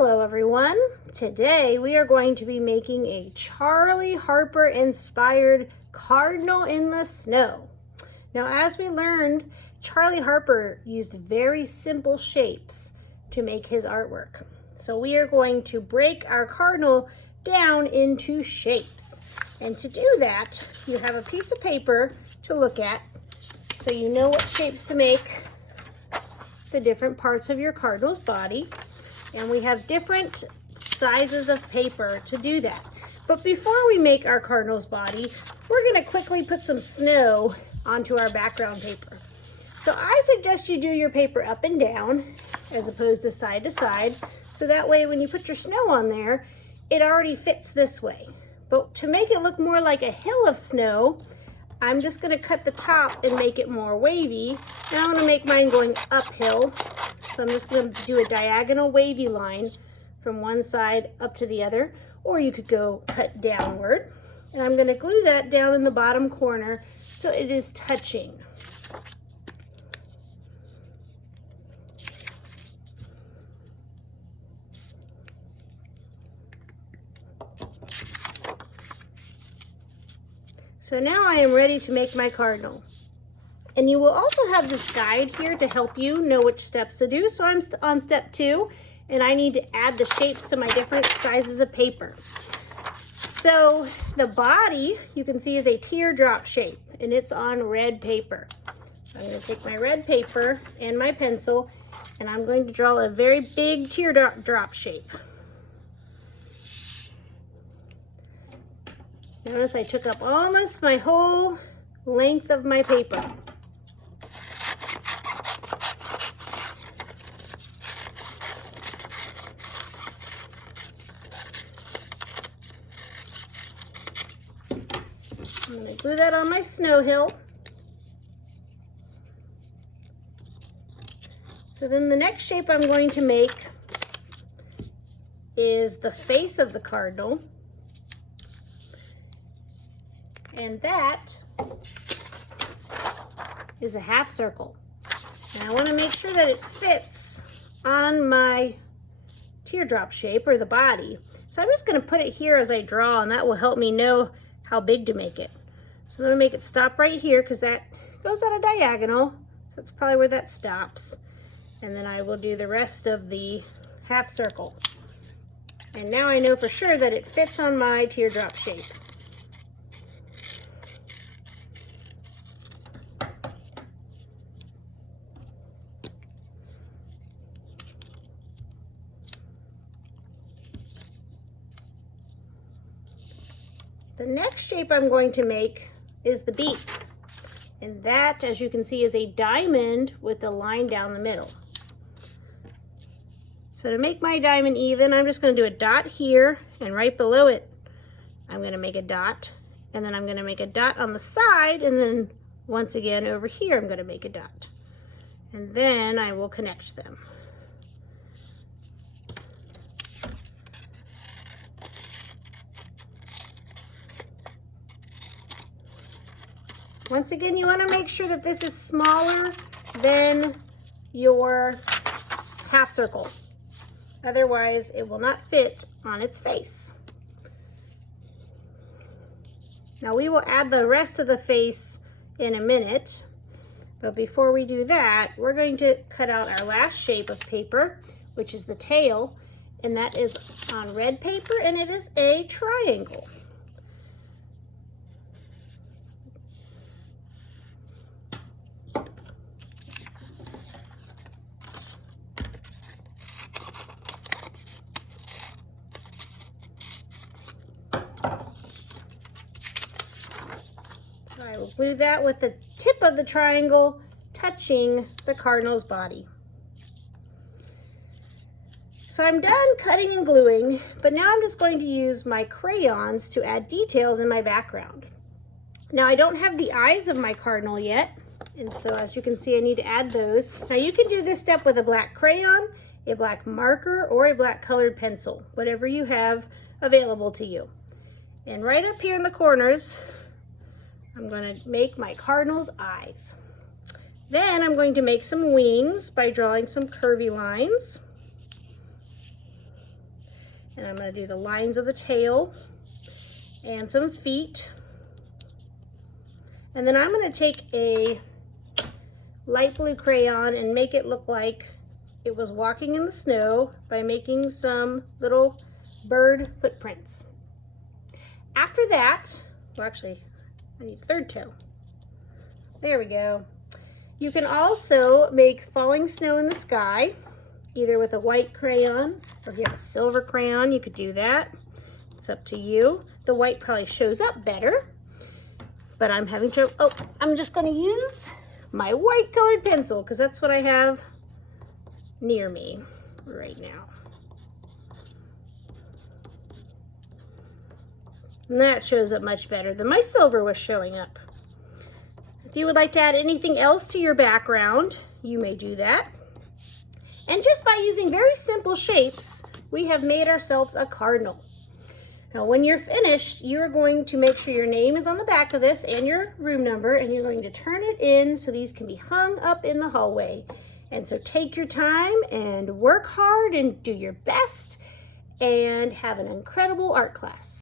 Hello everyone. Today we are going to be making a Charlie Harper inspired cardinal in the snow. Now, as we learned, Charlie Harper used very simple shapes to make his artwork. So we are going to break our cardinal down into shapes. And to do that, you have a piece of paper to look at so you know what shapes to make the different parts of your cardinal's body. And we have different sizes of paper to do that. But before we make our cardinal's body, we're going to quickly put some snow onto our background paper. So I suggest you do your paper up and down as opposed to side, so that way when you put your snow on there, it already fits this way. But to make it look more like a hill of snow, I'm just going to cut the top and make it more wavy. And I'm going to make mine going uphill. So I'm just going to do a diagonal wavy line from one side up to the other, or you could go cut downward. And I'm going to glue that down in the bottom corner so it is touching. So now I am ready to make my cardinal. And you will also have this guide here to help you know which steps to do. So I'm on step 2, and I need to add the shapes to my different sizes of paper. So the body, you can see, is a teardrop shape, and it's on red paper. So I'm going to take my red paper and my pencil, and I'm going to draw a very big teardrop shape. Notice I took up almost my whole length of my paper. I'm going to glue that on my snow hill. So then the next shape I'm going to make is the face of the cardinal. And that is a half circle. And I want to make sure that it fits on my teardrop shape, or the body. So I'm just going to put it here as I draw, and that will help me know how big to make it. So I'm going to make it stop right here because that goes at a diagonal. So that's probably where that stops. And then I will do the rest of the half circle. And now I know for sure that it fits on my teardrop shape. The next shape I'm going to make is the beak. And that, as you can see, is a diamond with a line down the middle. So to make my diamond even, I'm just going to do a dot here, and right below it, I'm going to make a dot. And then I'm going to make a dot on the side, and then once again over here, I'm going to make a dot. And then I will connect them. Once again, you want to make sure that this is smaller than your half circle. Otherwise, it will not fit on its face. Now we will add the rest of the face in a minute. But before we do that, we're going to cut out our last shape of paper, which is the tail. And that is on red paper, and it is a triangle. I will glue that with the tip of the triangle touching the cardinal's body. So I'm done cutting and gluing, but now I'm just going to use my crayons to add details in my background. Now I don't have the eyes of my cardinal yet, and so as you can see, I need to add those. Now you can do this step with a black crayon, a black marker, or a black colored pencil, whatever you have available to you. And right up here in the corners, I'm going to make my cardinal's eyes. Then I'm going to make some wings by drawing some curvy lines. And I'm going to do the lines of the tail and some feet. And then I'm going to take a light blue crayon and make it look like it was walking in the snow by making some little bird footprints. After that, well, actually, I need a third toe. There we go. You can also make falling snow in the sky, either with a white crayon, or if you have a silver crayon, you could do that. It's up to you. The white probably shows up better, but I'm having trouble. Oh, I'm just going to use my white colored pencil because that's what I have near me right now. And that shows up much better than my silver was showing up. If you would like to add anything else to your background, you may do that. And just by using very simple shapes, we have made ourselves a cardinal. Now, when you're finished, you're going to make sure your name is on the back of this and your room number, and you're going to turn it in so these can be hung up in the hallway. And so take your time and work hard and do your best and have an incredible art class.